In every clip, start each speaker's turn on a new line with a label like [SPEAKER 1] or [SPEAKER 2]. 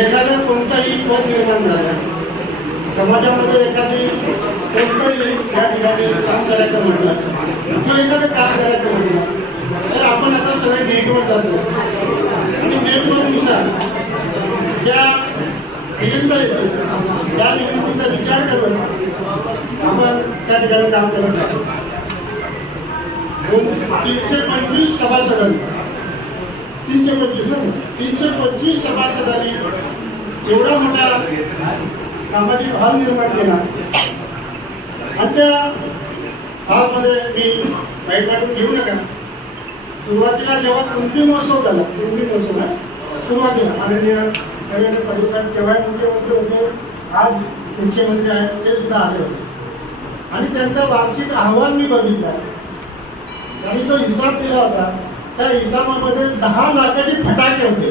[SPEAKER 1] एखादा कोणताही पद निर्माण झाला समाजामध्ये एखादी कोणतंही या ठिकाणी काम करायचं म्हटलं किंवा एखादं काम करायचं म्हटलं तर आपण आता सगळे नेटवर जातो. आणि नेटवर्कनुसार ज्या निमित्त येतो त्या विनंतीचा विचार करून आपण त्या ठिकाणी काम करत आहोत तीनशे पंचवीस सभासदांनी तीनशे पंचवीस ना? तीनशे पंचवीस सभासदांनी एवढा मोठा सामाजिक भाव निर्माण केला. आणि त्या भावमध्ये मी वाईट वाटून घेऊ नका. सुरुवातीला जेव्हा कुंभी महोत्सव झाला कुंभी महोत्सव ना सुरुवातीला माननीय देवेंद्र फडणवीस तेव्हा मुख्यमंत्री होते आज मुख्यमंत्री आहेत ते सुद्धा आले होते. आणि त्यांचा वार्षिक अहवाल मी बघितला. आणि तो हिसाब दिला होता. त्या इसामामध्ये दहा लाखाचे फटाके होते.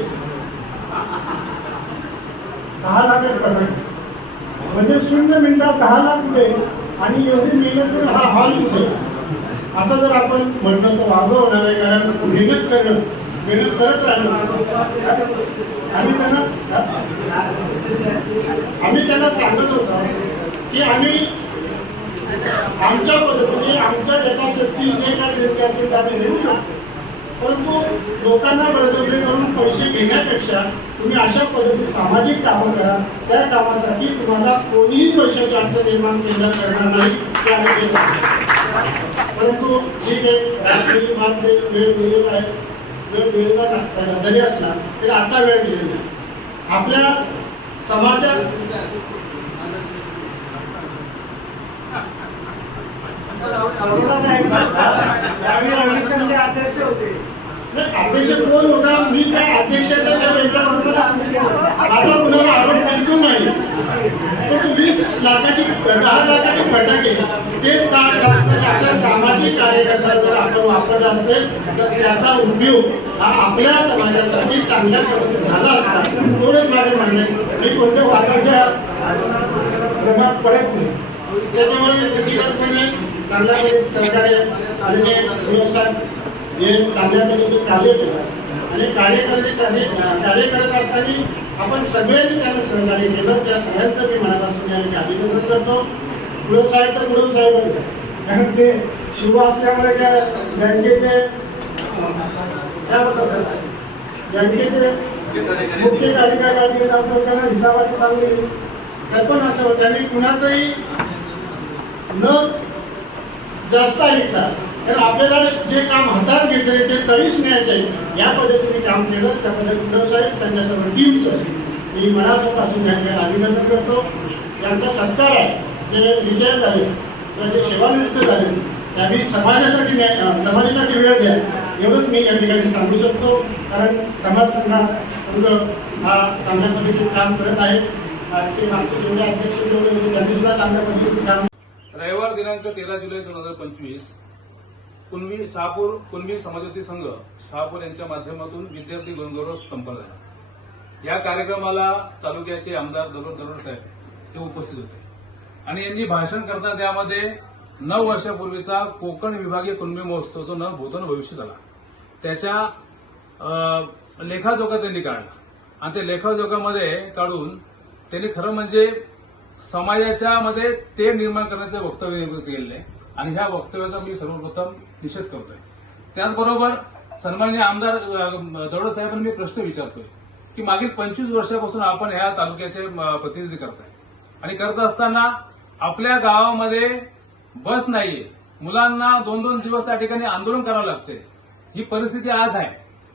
[SPEAKER 1] दहा लाखाचे फटाके. म्हणजे शून्य मिनिटात दहा लाख कुठे आणि एवढी मेहनत करून हा हॉल कुठे असं जर आपण म्हटलं तर वागं होणार आहे कारण मेहनत करणं मेहनत करत राहणं. आम्ही त्यांना आम्ही त्यांना सांगत होतो की आम्ही आमच्या पद्धतीने आमच्या यथाशक्ती जे काय देते असेल ते आम्ही देऊ शकतो. परंतु लोकांना बळजबरी करून पैसे घेण्यापेक्षा तुम्ही अशा पद्धती सामाजिक कामं करा. त्या कामासाठी तुम्हाला कोणीही पैशाची अडचण निर्माण केल्या करणार नाही परंतु ठीक आहे राजकीय मात्र वेळ दिलेला आहे. वेळ दिलेला जरी असला तरी आता वेळ दिलेला आपल्या समाजात
[SPEAKER 2] त्यावेळी रविचंद्र अध्यक्ष होते
[SPEAKER 1] अध्यक्ष कोण होता मी त्या अध्यक्षाच्या त्या माझा कुणाला बिलकुल नाही वीस लाखाची दहा लाखाची फटाके ते अशा सामाजिक कार्यकर्त्यांवर आपण वापरला तर त्याचा उपयोग हा आपल्या समाजासाठी चांगल्या पद्धतीने झाला असता थोडंच माझे म्हणणे मी कोणत्या वादाच्या प्रमाणात पडत नाही त्याच्यामुळे व्यक्तिगतपणे चांगल्या पद्धतीने सहकार्य आलेले व्यवसाय हे चांगल्या पद्धतीने कार्य केलं आणि कार्य करते कार्य करत असताना आपण सगळ्यांनी त्यांना सहकार्य केलं त्या सगळ्यांचं मी मनापासून या अभिनंदन करतो पुढे तर पुढे साहेब कारण ते शिव असल्यामुळे त्या बँकेचे काय म्हणतात बँकेचे मुख्य कार्यकारी अधिकारी आपण हिसाबाची चांगली कल्पना असावं त्यांनी कुणाचंही न जास्त ऐकता तर आपल्याला जे काम हातात घेतले ते तरीच न्यायचं आहे. या पद्धतीने काम केलं. त्यामध्ये उद्धव साहेब त्यांच्यासमोर टीमचं मी मनापासून त्यांचे अभिनंदन करतो. त्यांचा सत्कार आहे. जे रिटायर झाले. किंवा जे सेवानिवृत्त झाले. त्यांनी समाजासाठी न्याय समाजासाठी वेळ द्या. एवढंच मी या ठिकाणी सांगू शकतो. कारण समाज पुन्हा संघ हा चांगल्या पद्धतीने काम करत आहे. आजचे मागचे जेवढे अध्यक्ष जेवढे होते त्यांनी सुद्धा चांगल्या पद्धतीने काम
[SPEAKER 3] रविवार दिनांक तेरा जुलै दोन हजार पंचवीस कुणबी शहापूर कुणबी समाजवादी संघ शहापूर यांच्या माध्यमातून विद्यार्थी गुणगौरव संपन्न झाला. या कार्यक्रमाला तालुक्याचे आमदार दरोड दरोड साहेब हे उपस्थित होते. आणि यांनी भाषण करताना त्यामध्ये नऊ वर्षापूर्वीचा कोकण विभागीय कुणबी महोत्सव जो न भूतन भविष्य झाला. त्याच्या लेखाजोखा त्यांनी काढला. आणि ते लेखाजोखामध्ये काढून त्यांनी खरं म्हणजे समाजाच्या मध्ये ते निर्माण करण्याचं वक्तव्य केलेलं आहे. आणि ह्या वक्तव्याचा मी सर्वप्रथम निषेध करतोय. त्याचबरोबर सन्माननीय आमदार दरोड साहेबांनी मी प्रश्न विचारतोय की मागील पंचवीस वर्षापासून आपण ह्या तालुक्याचे प्रतिनिधी करताय. आणि करत असताना आपल्या गावामध्ये बस नाहीये. मुलांना दोन दोन दिवस त्या ठिकाणी आंदोलन करावं लागते ही परिस्थिती आज आहे.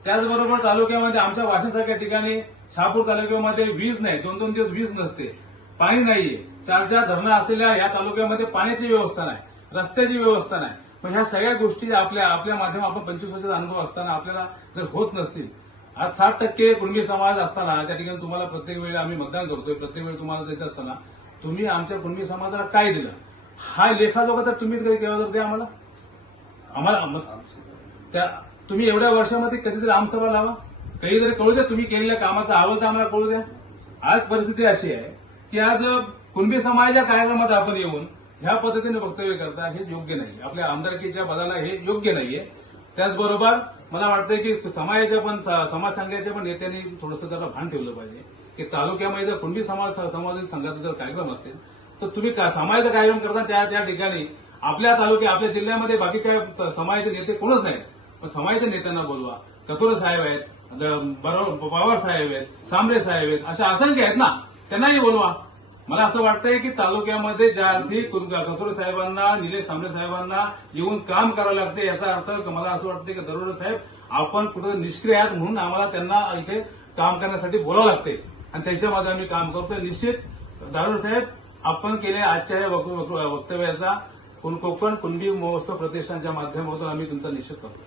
[SPEAKER 3] त्याचबरोबर तालुक्यामध्ये आमच्या वाशिमसारख्या ठिकाणी शहापूर तालुक्यामध्ये वीज नाही. दोन दोन दिवस वीज नसते. पाणी नाहीये. चार चार धरणं असलेल्या या तालुक्यामध्ये पाण्याची व्यवस्था नाही रस्त्याची व्यवस्था नाही. पण ह्या सगळ्या गोष्टी आपल्या आपल्या माध्यम आपण पंचवीस वर्षाचा अनुभव असताना आपल्याला जर होत नसतील आज साठ टक्के कुणबी समाज असताना त्या ठिकाणी तुम्हाला प्रत्येक वेळी आम्ही मतदान करतोय प्रत्येक वेळी तुम्हाला देत असताना तुम्ही आमच्या कुणबी समाजाला काय दिलं? हा लेखाजोखा तर तुम्ही काही केला तर द्या आम्हाला? आम्हाला त्या तुम्ही एवढ्या वर्षामध्ये कधीतरी आमसभा लावा. कधीतरी कळू द्या तुम्ही केलेल्या कामाचा अहवाल तर आम्हाला कळू द्या. आज परिस्थिती अशी आहे की आज कुणबी समाजाच्या कार्यक्रमात आपण येऊन ह्या पद्धतीने वक्तव्य करता हे योग्य नाही. आपल्या आमदारकीच्या पदाला हे योग्य नाहीये. त्याचबरोबर मला वाटतं की समाजाच्या पण समाज संघाच्या पण नेत्यांनी थोडंसं त्याला भान ठेवलं पाहिजे. की तालुक्यामध्ये जर कुणबी समाज समाज संघाचा जर कार्यक्रम असेल तर तुम्ही समाजाचा कार्यक्रम करता त्या त्या ठिकाणी? आपल्या तालुक्या आपल्या जिल्ह्यामध्ये बाकी काय समाजाचे नेते कोणच नाहीत. पण समाजाच्या नेत्यांना बोलवा. कतोरे साहेब आहेत बरोबर पवार साहेब आहेत सांबरे साहेब आहेत अशा असंख्य आहेत ना. त्यांनाही बोलवा. मला असं वाटतंय की तालुक्यामध्ये ज्या अर्थी कथोरे साहेबांना निलेश सामने साहेबांना येऊन काम करावं लागते याचा अर्थ मला असं वाटतं की दरोडे साहेब आपण कुठं निष्क्रिय आहात म्हणून आम्हाला त्यांना इथे काम करण्यासाठी बोलावं लागते. आणि त्यांच्यामध्ये आम्ही काम करतो निश्चित दारोडे साहेब आपण केलेल्या आजच्या या वक्तव्याचा कोकण कुणबी महोत्सव प्रतिष्ठानच्या माध्यमातून आम्ही तुमचा निश्चित करतो.